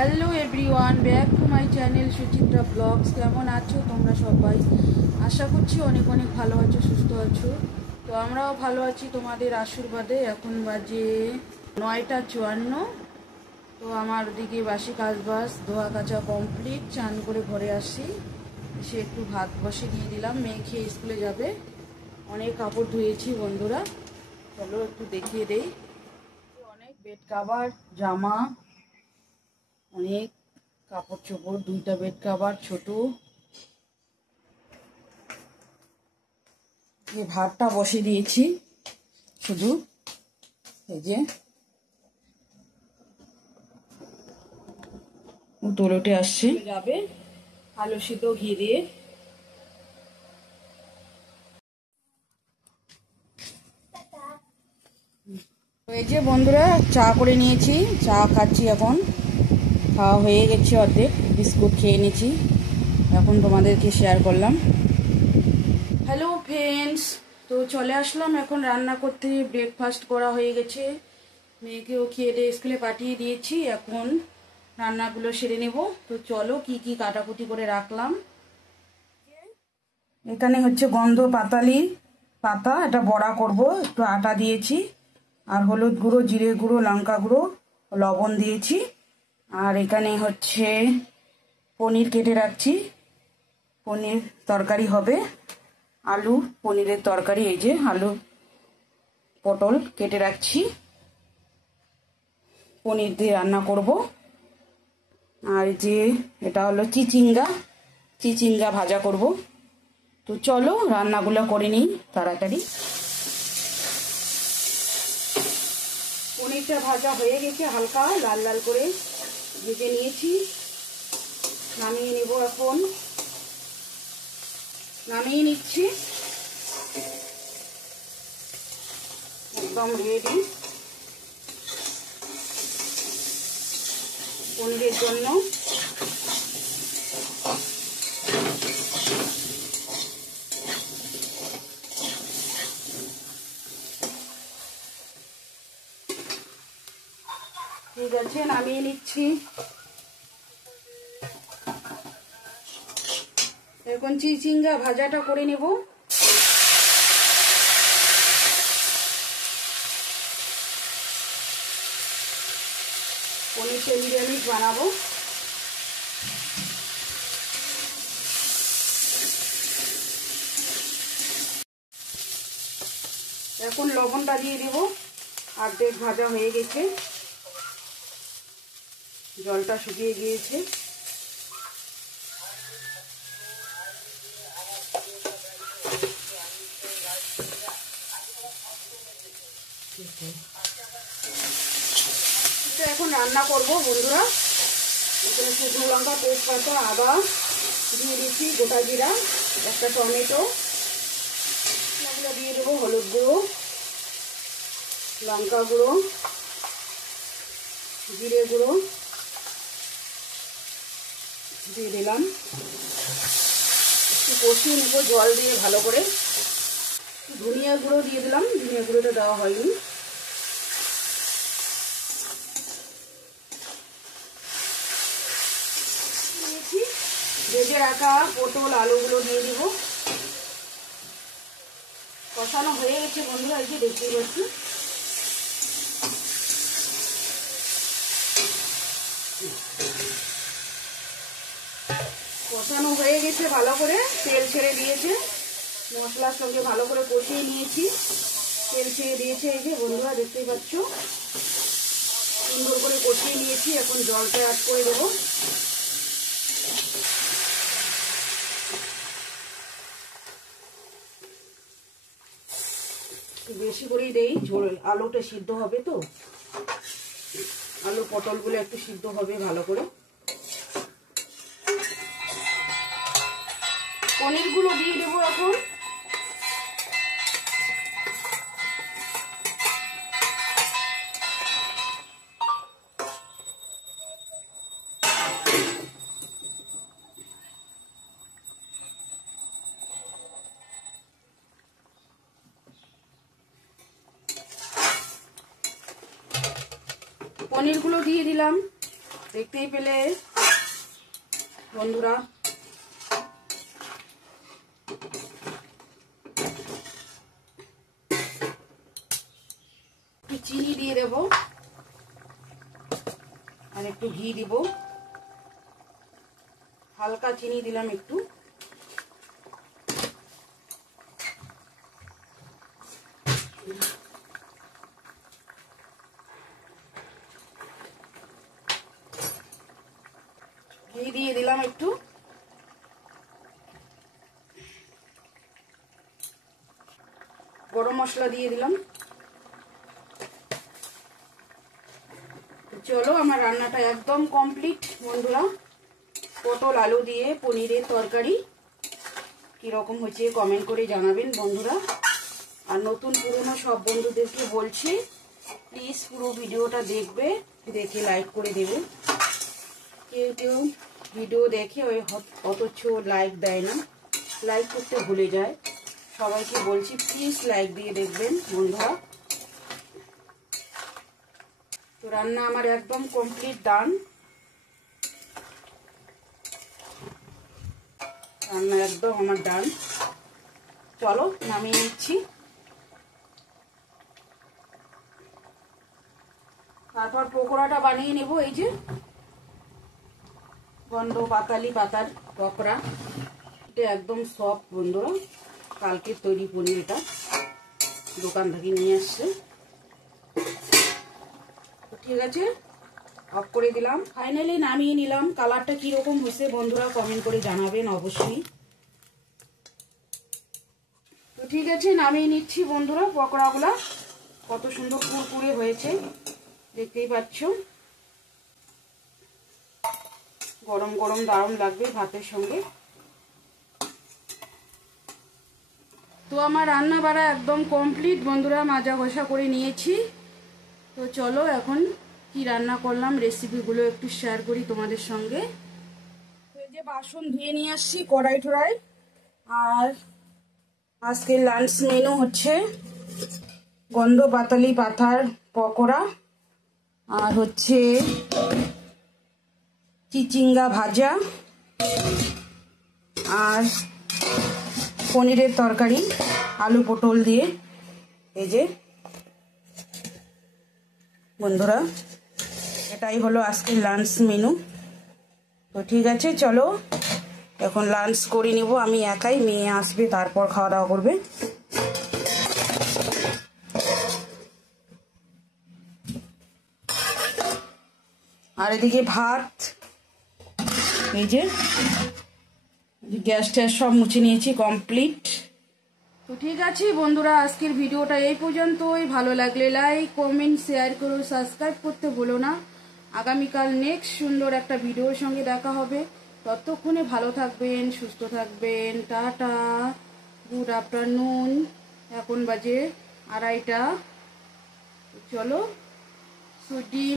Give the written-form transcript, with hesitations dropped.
Hello everyone, back to my channel Suchitra blogs. কেমন আছো তোমরা সবাই? আশা করছি অনেক অনেক ভালো আছো, সুস্থ আছো। তো আমরাও ভালো আছি তোমাদের আশীর্বাদে। এখন বাজে 9:54। তো আমার ওদিকে বাসি কাজবাজ ধোয়া কাচা কমপ্লিট। চান করে ঘরে আসি, এসে একটু ভাত বসে দিয়ে দিলাম। মেয়ে খেয়ে স্কুলে যাবে। অনেক কাপড় ধুয়েছি বন্ধুরা, চলো একটু দেখিয়ে দেই। অনেক বেড কাভার, জামা, অনেক কাপড় চোপড়, 2টা বেড কাভার ছোট। যে ভাতটা বসে দিয়েছি, শুধু এই যে তোলটে আসছে, যাবে আলু সিদ্ধ ঘি দিয়ে। এই যে বন্ধুরা চা করে নিয়েছি, চা খাচ্ছি এখন। খাওয়া হয়ে গেছে অর্ধেক, বিস্কুট খেয়ে নিয়েছি, এখন তোমাদেরকে শেয়ার করলাম। হ্যালো ফ্রেন্ডস, তো চলে আসলাম এখন রান্না করতে। ব্রেকফাস্ট করা হয়ে গেছে, মেয়েকেও খেয়ে দিয়ে স্কুলে পাঠিয়ে দিয়েছি। এখন রান্নাগুলো সেরে নেব। তো চলো কি কি কাটাকুটি করে রাখলাম। এখানে হচ্ছে গন্ধ পাতালি পাতা, এটা বড়া করব। একটু আটা দিয়েছি, আর হলুদ গুঁড়ো, জিরে গুঁড়ো, লঙ্কা গুঁড়ো, লবণ দিয়েছি। আর এখানে হচ্ছে পনির কেটে রাখছি, পনির তরকারি হবে। আলু পনিরের তরকারি, এই যে আলু পটল কেটে রাখছি, পনির দিয়ে রান্না করব। আর যে এটা হলো চিচিঙ্গা ভাজা করব। তো চলো রান্নাগুলো করে নিই তাড়াতাড়ি। পনিরটা ভাজা হয়ে গেছে, হালকা লাল লাল করে ভেজে নিয়েছি। নামিয়ে নেব এখন, নামিয়ে নিচ্ছি। একদম রেডি পনিরের জন্য। ঠিক আছে, নামিয়ে নিচ্ছি। এখন চিচিঙ্গা ভাজাটা করে নেব। পনিরটা নিরামিষ বানাবো। এখন লবণটা দিয়ে দেব। অর্ধেক ভাজা হয়ে গেছে, জলটা শুকিয়ে গিয়েছে। এখন রান্না করব বন্ধুরা। এখানে শুকনো লঙ্কা, তেজপাতা, আদা দিয়ে দিচ্ছি, গোটা জিরা, একটা টমেটো, এগুলো দিয়ে দেবো। হলুদ গুঁড়ো, লঙ্কা গুঁড়ো, জিরে গুঁড়ো দিয়ে দিলাম। একটু কষিয়ে নেব জল দিয়ে ভালো করে। ধনিয়া গুঁড়ো দিয়ে দিলাম, ধনিয়া গুঁড়োটা দেওয়া হয়নি। ভেজে রাখা পটল আলুগুলো দিয়ে দিব। কষানো হয়ে গেছে বন্ধুরা, এই যে দেখতেই পাচ্ছি। কষানো হয়ে গেছে ভালো করে, তেল ছেড়ে দিয়েছে। মশলার সঙ্গে ভালো করে কষিয়ে নিয়েছি, তেল ছেড়ে দিয়েছে। এই যে বন্ধুরা দেখতেই পাচ্ছ, সুন্দর করে কষিয়ে নিয়েছি। এখন জলটা অ্যাড করে দেবো। বেশি করেই দেই, ঝোল আলুটা সিদ্ধ হবে। তো আলু পটলগুলো একটু সিদ্ধ হবে ভালো করে। পনিরগুলো দিয়ে দেবো এখন। পনিরগুলো দিয়ে দিলাম। দেখতেই পেলে বন্ধুরা, একটু চিনি দিয়ে দেব আর একটু ঘি দিব। হালকা চিনি দিলাম একটু। ঘি দিয়ে দিলাম একটু। গরম মশলা দিয়ে দিলাম। চলো, আমার রান্নাটা একদম কমপ্লিট বন্ধুরা। পটল আলু দিয়ে পনিরের তরকারি কিরকম হয়েছে কমেন্ট করে জানাবেন বন্ধুরা। আর নতুন পুরনো সব বন্ধুদেরকে বলছি, প্লিজ পুরো ভিডিওটা দেখবে, দেখে লাইক করে দেবে। কেউ কেউ ভিডিও দেখে ওই অথচ লাইক দেয় না, লাইক করতে ভুলে যায়। সবাইকে বলছি প্লিজ লাইক দিয়ে দেখবেন বন্ধুরা। তো রান্না আমার একদম কমপ্লিট ডান। রান্না একদম আমার ডান। চলো নামিয়ে নিচ্ছি। তারপর পকোড়াটা বানিয়ে নেব। এই যে গন্ধ পাতালি পাতার পকোড়া, এটা একদম সফট বন্ধুরা। কালকে তৈরি পনির, এটা দোকান থেকে নিয়ে আসছে। ঠিক আছে, অফ করে দিলাম। ফাইনালি নামিয়ে নিলাম। কালারটা কিরকম হয়েছে বন্ধুরা কমেন্ট করে জানাবেন অবশ্যই। তো ঠিক আছে, নামিয়ে নিচ্ছি বন্ধুরা। পকোড়াগুলা কত সুন্দর কুরকুরে হয়েছে দেখতেই পাচ্ছ। গরম গরম দারুণ লাগবে ভাতের সঙ্গে। তো আমার রান্না বাড়া একদম কমপ্লিট বন্ধুরা। মাজা ঘষা করে নিয়েছি। তো চলো এখন কি রান্না করলাম রেসিপিগুলো একটু শেয়ার করি তোমাদের সঙ্গে। তো এই যে বাসন ধুয়ে নিয়ে আসছি, কড়াই টড়াই। আর আজকে লাঞ্চ মেনু হচ্ছে গন্ধ পাতালি পাতার পকোড়া, আর হচ্ছে চিচিঙ্গা ভাজা, আর পনিরের তরকারি আলু পটল দিয়ে। এই যে বন্ধুরা, এটাই হলো আজকের লাঞ্চ মেনু। তো ঠিক আছে, চলো এখন লাঞ্চ করে নিব। আমি একাই, মেয়ে আসবে তারপর খাওয়া দাওয়া করবে। আর এদিকে ভাত, এই যে গ্যাস ট্যাস সব মুছে নিয়েছি, কমপ্লিট। তো ঠিক আছে বন্ধুরা, আজকের ভিডিওটা এই পর্যন্তই। ভালো লাগলে লাইক কমেন্ট শেয়ার করো, সাবস্ক্রাইব করতে ভুলো না। আগামীকাল নেক্সট সুন্দর একটা ভিডিওর সঙ্গে দেখা হবে। ততক্ষণে ভালো থাকবেন, সুস্থ থাকবেন। Tata, good afternoon. এখন বাজে 2:30। চলো ছুটি।